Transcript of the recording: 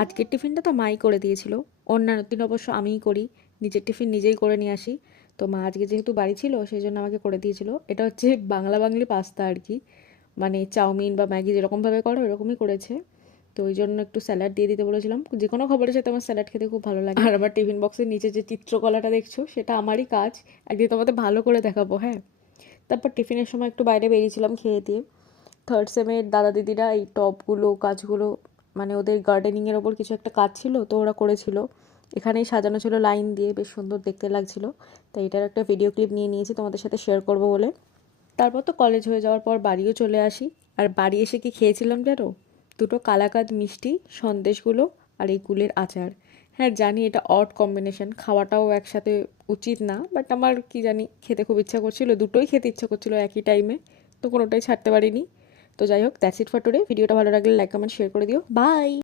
আজকের টিফিনটা তো মাই করে দিয়েছিল। অন্যান্য দিন অবশ্য আমিই করি, নিজের টিফিন নিজেই করে নিয়ে আসি। তো মা আজকে যেহেতু বাড়ি ছিল সেই জন্য আমাকে করে দিয়েছিল। এটা হচ্ছে বাংলা বাঙালি পাস্তা আর কি, মানে চাউমিন বা ম্যাগি যেরকমভাবে করো এরকমই করেছে। তো ওই জন্য একটু স্যালাড দিয়ে দিতে বলেছিলাম, যে কোনো খাবারের সাথে আমার স্যালাড খেতে খুব ভালো লাগে। আর আমার টিফিন বক্সের নিচে যে চিত্রকলাটা দেখছো সেটা আমারই কাজ, একদিন তোমাদের ভালো করে দেখাবো, হ্যাঁ। তারপর টিফিনের সময় একটু বাইরে বেরিয়েছিলাম খেয়ে দিয়ে। থার্ড সেমের দাদা দিদিরা এই টবগুলো কাজগুলো, মানে ওদের গার্ডেনিংয়ের ওপর কিছু একটা কাজ ছিল তো ওরা করেছিল। এখানেই সাজানো ছিল লাইন দিয়ে, বেশ সুন্দর দেখতে লাগছিল। তাই এটার একটা ভিডিও ক্লিপ নিয়ে নিয়েছি তোমাদের সাথে শেয়ার করবো বলে। তারপর তো কলেজ হয়ে যাওয়ার পর বাড়িও চলে আসি। আর বাড়ি এসে কি খেয়েছিলাম জানো? দুটো কালাকাঁদ মিষ্টি, সন্দেশগুলো, আর এই কুলের আচার। হ্যাঁ জানি এটা অড কম্বিনেশন, খাওয়াটাও একসাথে উচিত না, বাট আমার কি জানি খেতে খুব ইচ্ছা করছিল, দুটোই খেতে ইচ্ছা করছিল একই টাইমে। তো কোনোটাই ছাড়তে পারিনি। তো যাই হোক, দ্যাটস ইট ফর টুডে। ভিডিওটা ভালো লাগলে লাইক কমেন্ট শেয়ার করে দিও। বাই।